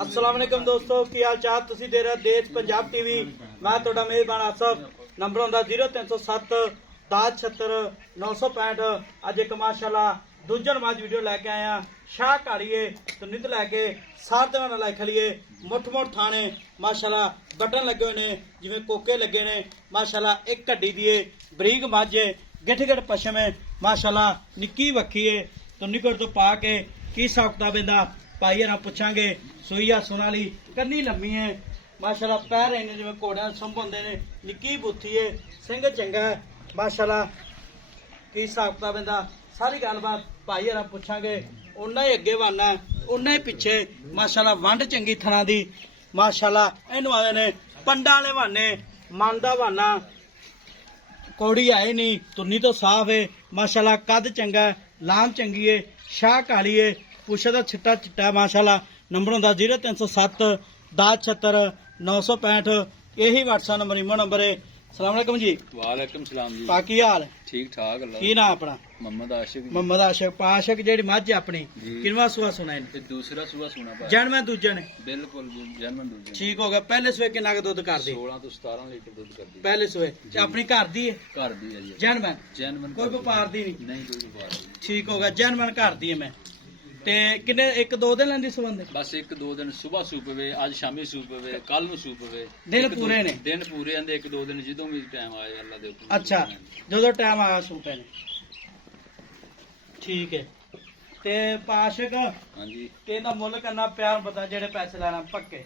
अस्सलाम वालेकुम दोस्तों, की हाल चाल? तुसी दे रहे देश पंजाब टीवी। मैं तुहाडा मेहरबान आसफ। नंबर हुंदा 0307 10 76 965। अज एक माशाल्लाह दूजन मज वीडियो लैके आया शाह काड़ीए तो नित लैके सार दे लाई खलीए मुठ मुठ थाने माशाल्लाह बटन लगे हुए ने जिवें कोके लगे ने माशाल्लाह। एक कड्डी दिए बरीक मज है, गिठ गिठ पशम है माशाल्लाह, निक्की वक्खी है तो निकट तो पा के की हिसाब किताब इहदा भाई ना पूछांगे। सुईया सुनाली कन्नी लम्मी है माशाल्लाह, पैर इन्ने जिवें घोड़ियां संभ हुंदे ने, निक्की बुत्थी है, सिंह चंगा है माशाल्लाह। की हिसाब किताब इहदा सारी गलबात भाई ना पूछांगे। उन्ना ही अगे वाना उन्ना ही पिछे माशाल्लाह, वंड चंगी थना दी माशाल्लाह। इहनूं आंदे ने पंडा वाले वाने, मन दा वाना, कौड़ी आए नहीं, तुन्नी तो साफ है माशाल्लाह। कद चंगा है, लाम चंगी है, शाह काली है, पुछे का छिट्टा चिट्टा माशाल्लाह। नंबर होंदा 0307 10 76 965। यही व्हाट्सएप नंबर इमो नंबर है। सलाम अलैकुम जी। वालेकुम सलाम जी। बाकी हाल ठीक ठाक अल्लाह। की नाम अपना? मोहम्मद आशिक जी। मोहम्मद आशिक। पाशिक जेडी मझ अपनी जी। किनवा सुआ सुना है? ते दूसरा सुबह सुना पा जनमे दूजे ने? बिल्कुल जी, जन्म दूजे ठीक हो गया। पहले सुए किन्ना का दुध कर दी? 16 तो 17 लीटर दूध कर दी। पहले सुए जी। अपनी घर दी है? घर दी है जी। जनमन? जन्म कोई व्यापार दी नहीं? नहीं कोई व्यापार नहीं। ठीक हो गया। जनमन घर दी है मैं। ते किन्ने एक दो दिन लैंदी सुबंध? बस एक दो दिन सुबह सूप पवे, आज शामी सूप पवे, कल नु सूप पवे। दिन एक दो- पूरे ने? दिन पूरे आंदे, एक दो दिन जिदों भी टाइम आए अल्लाह दे हुक्म। अच्छा, जो टाइम आया सूपे ने। ठीक है। ते पाशिक हां जी। कहना मुल करना प्यार बता, जेड़े पैसे लेना पक्के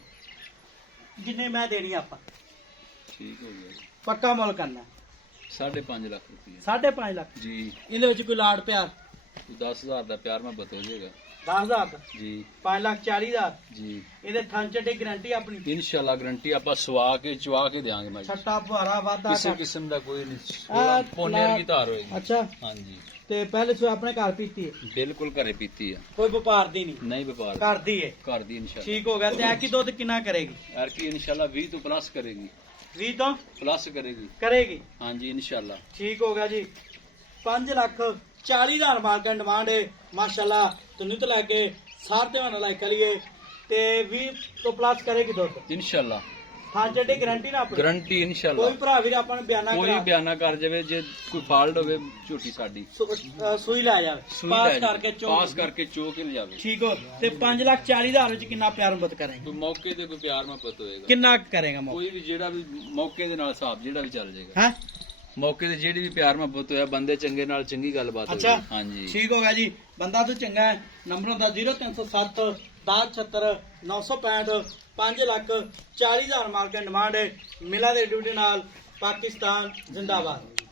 जिन्ने मैं देनी आपा ठीक हो गया। पक्का मुल करना 5.5 लाख रुपए 5.5 लाख। जी। इहदे विच कोई लाड़ प्यार? 10,000 दा प्यार में बत हो जाएगा 10,000 दा जी। 5,40,000। जी ਇਹਦੇ ਥਣ ਚੱਡੇ ਗਾਰੰਟੀ ਆਪਣੀ? इंशाल्लाह गारंटी ਆਪਾਂ ਸਵਾ ਕੇ ਚਵਾ ਕੇ ਦੇਾਂਗੇ ਮੈਂ ਛੱਟਾ ਫੁਹਾਰਾ ਵਾਧਾ ਕਿਸੇ ਘਾਟਾ? ਕਿਸਮ ਦਾ ਕੋਈ ਨਹੀਂ। ਆਹ, ਪੋਨੇ ਵਰਗੀ ਧਾਰ ਹੋਏਗੀ। ਅੱਛਾ। ਹਾਂਜੀ ਤੇ ਪਹਿਲੇ ਸੋ ਆਪਣੇ ਘਰ ਪੀਤੀ ਹੈ? ਬਿਲਕੁਲ ਘਰੇ ਪੀਤੀ ਆ, ਕੋਈ ਵਪਾਰ ਦੀ ਨਹੀਂ? ਨਹੀਂ ਵਪਾਰ ਘਰ ਦੀ ਹੈ। ਘਰ ਦੀ ਇਨਸ਼ਾਅੱਲਾ। ਠੀਕ ਹੋ ਗਿਆ। ਤੇ ਐ ਕੀ ਦੁੱਧ ਕਿੰਨਾ ਕਰੇਗੀ? ਯਾਰ ਕੀ ਇਨਸ਼ਾਅੱਲਾ 20 ਤੋਂ ਪਲੱਸ ਕਰੇਗੀ। 20 ਤੋਂ ਪਲੱਸ ਕਰੇਗੀ। ਕਰੇਗੀ? ਹਾਂਜੀ ਇਨਸ਼ਾਅੱਲਾ। ठीक हो गया जी। 5,40,000 मार्केट डिमांड है माशाल्लाह। तो नित लैके सार त्योहार लाई करिए ते 20 तो प्लस करेगी दुध। ਇਨਸ਼ਾਅੱਲਾ हाँ चड्डी गारंटी ना अपनी? ਗਾਰੰਟੀ ਇਨਸ਼ਾਅੱਲਾ। कोई भरा वीर अपन बयाना ਕੋਈ करा ਬਿਆਨਾ ਕਰ ਜਾਵੇ, ਜੇ ਕੋਈ ਫਾਲਟ ਹੋਵੇ ਝੋਟੀ ਸਾਡੀ सुई लै जावे ਸੂਈ पास ਲੈ ਜਾਵੇ, करके चो। ਪਾਸ ਕਰਕੇ ਚੋ ਕੇ ਲਿਜਾਵੇ। ठीक हो। ते 5,40,000 ਵਿੱਚ ਕਿੰਨਾ ਪਿਆਰ ਮੁਹੱਬਤ ਕरेंगे? ਕੋਈ ਮੌਕੇ ਤੇ ਕੋਈ ਪਿਆਰ ਮੁਹੱਬਤ ਹੋਏਗਾ। ਕਿੰਨਾ ਕਰੇਗਾ ਮੋ? ਕੋਈ ਵੀ ਜਿਹੜਾ ਵੀ ਮੌਕੇ ਦੇ ਨਾਲ ਹਿਸਾਬ ਜਿਹੜਾ ਵੀ ਚੱਲ ਜਾਏਗਾ। हैं? ਮੌਕੇ ਤੇ ਜਿਹੜੀ ਵੀ ਪਿਆਰ ਮੁਹੱਬਤ ਹੋਇਆ, ਬੰਦੇ ਚੰਗੇ ਨਾਲ ਚੰਗੀ ਗੱਲਬਾਤ ਹੋਈ। अच्छा ਹਾਂਜੀ ठीक हो गया जी। बंदा तो चंगा है। नंबर होंदा 0307 10 76 965। 5,40,000 मार्केट डिमांड है। मिला दे ड्यूटी नाल पाकिस्तान जिंदाबाद।